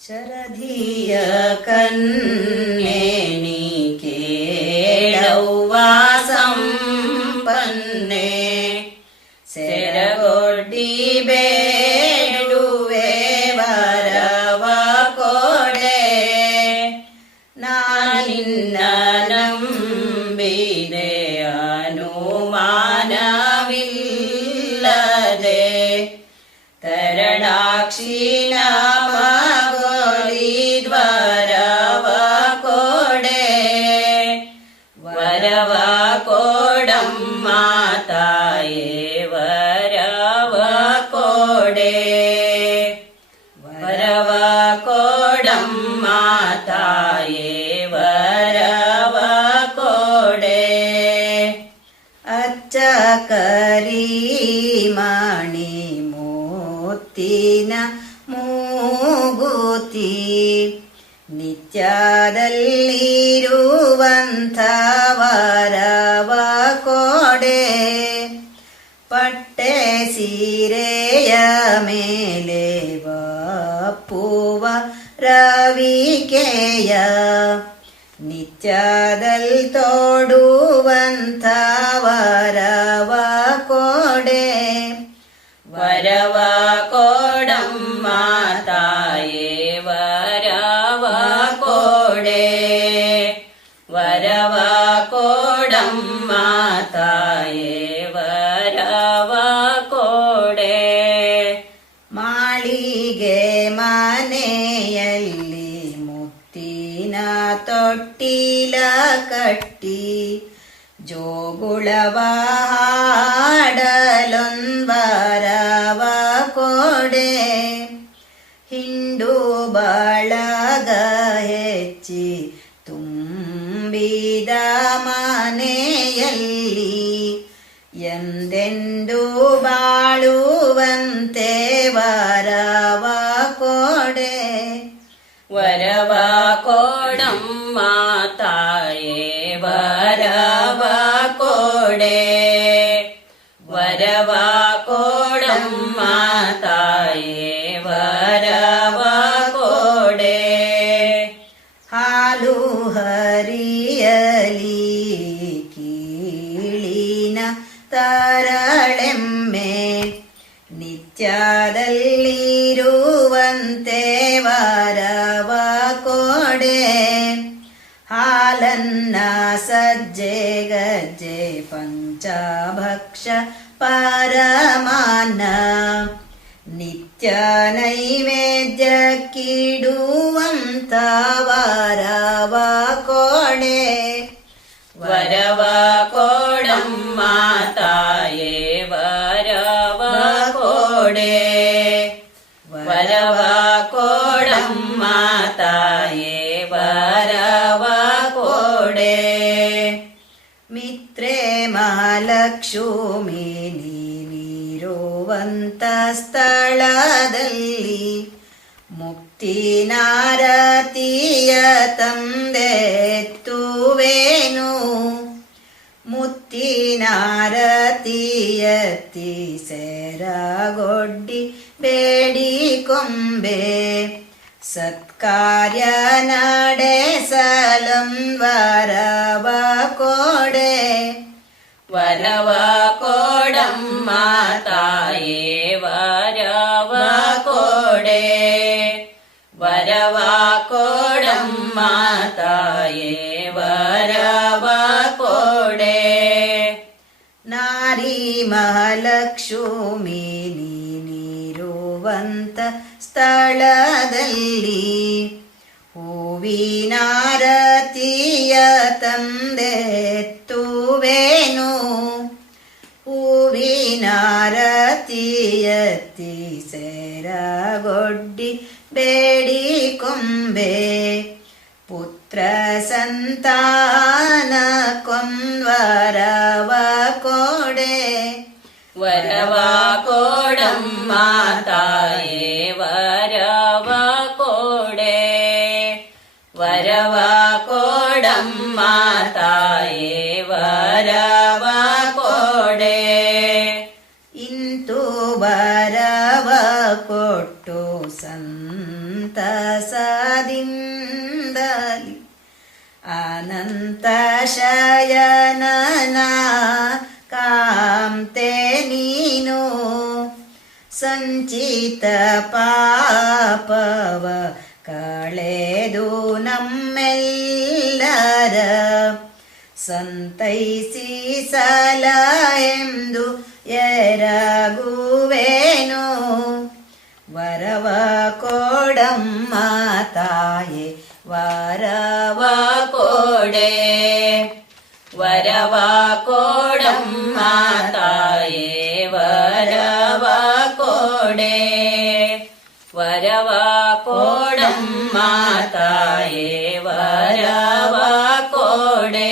ಶರಧಿಯ ಕನ್ನೇಣಿ ಕೇಳವ್ವ ಸಂಪನ್ನೆ ಸೆರಗೊಡ್ಡಿ ಬೇಡುವೆ ವರವ ಕೊಡೆ ನಾನಿನ್ನ ನಂಬಿದೆ ಅನುಮಾ വരവ കോടം മാതായേ വരവ കോടേ അച്ച കരീമണി മൂത്തിന മൂകൂത്തി നിത്യാദല്ലിരുവന്ത വരവ കോടേ പട്ടേ സീരേയമേ ಶ್ರೇಯ ನಿತ್ಯದಲ್ಲಿ ತೋಡುವಂಥ ವರವ ಕೋಡೆ. ವರವ ಕೋಡಂ ಮಾತಾ ಕಟ್ಟಿ ಜೋಗುಳವ ಹಾಡಲೊಂದ್ವರವ ಕೊಡೆ. ಹಿಂಡು ಬಳಗ ಹೆಚ್ಚಿ ತುಂಬಿದ ಮನೆಯಲ್ಲಿ ಎಂದೆಂದು ಬಾಳುವಂತೆ ವರವ ವರವ ಕೊಡಮ್ಮ ತಾಯೇ ವರವ ಕೊಡೆ ಹಾಲು ಹರಿಯಲಿ ಕೀಳಿನ ತರಳೆಮ್ಮೆ ನಿತ್ಯದಲ್ಲಿರುವಂತೆ ವರವ ಕೊಡೆ ಹಾಲನ್ನ ಸಜ್ಜೆ ಗಜ್ಜೆ ಪಂಚಭಕ್ಷ ಪರಮಾನ ನಿತ್ಯ ನೈವೇದ್ಯಕ್ಕಿಡುವಂತ ವರವ ಕೊಡೆ ವರವ ಕೊಡಮ್ಮ ತಾಯೇ ಮುಕ್ತಿ ನಾರತಿಯ ತಂದೆತ್ತುವೇನು ಮುತ್ತಿನಾರತಿಯತಿ ಸೆರಗೊಡ್ಡಿ ಬೇಡಿಕೊಂಬೆ ಸತ್ಕಾರ್ಯ ನಡೆಸಲಂ ವರವ ಕೊಡೆ ವರವ ಕೊಡಮ್ಮ ತಾಯೇ ವರವ കോടേ വരവാ കോടമ്മ തായേ വരവാ കോടേ നാരീ മഹാലക്ഷ്മി നീനിരുവന്ത ಸ್ಥಳದಲ್ಲಿ ಹೂವಿನಾರತಿಯ ತಂದೆ ತೂವೇ ಹೂವಿನಾರತಿಯತಿ ಸೆರಗೊಡ್ಡಿ ಬೇಡಿಕೊಂಬೆ ಪುತ್ರ ಸಂತಾನ ಕೊಂದ್ವರವ ಕೊಡೆ ವರವ ಕೊಡಮ್ಮ ತಾಯೇ ವರವ ಕೊಡೆ ವರವ ಕೊಡಮ್ಮ ತಾಯೇ ವರವ ಕೊಟ್ಟು ಸಂತ ರಭಸದಿಂದಲಿ ಅನಂತ ಶಯನನ ಕಾಂತೆ ನೀನು ಸಂಚಿತ ಪಾಪವ ಕಳೆದು ನಮ್ಮೆಲ್ಲರ ಸಂತೈಸಿ ಸಲ ಎಂದು ಎರಗುವೆನು വരവ കോടമ്മ തായേ വരവ കോടേ വരവ കോടമ്മ തായേ വരവ കോടേ വരവ കോടമ്മ തായേ വരവ കോടേ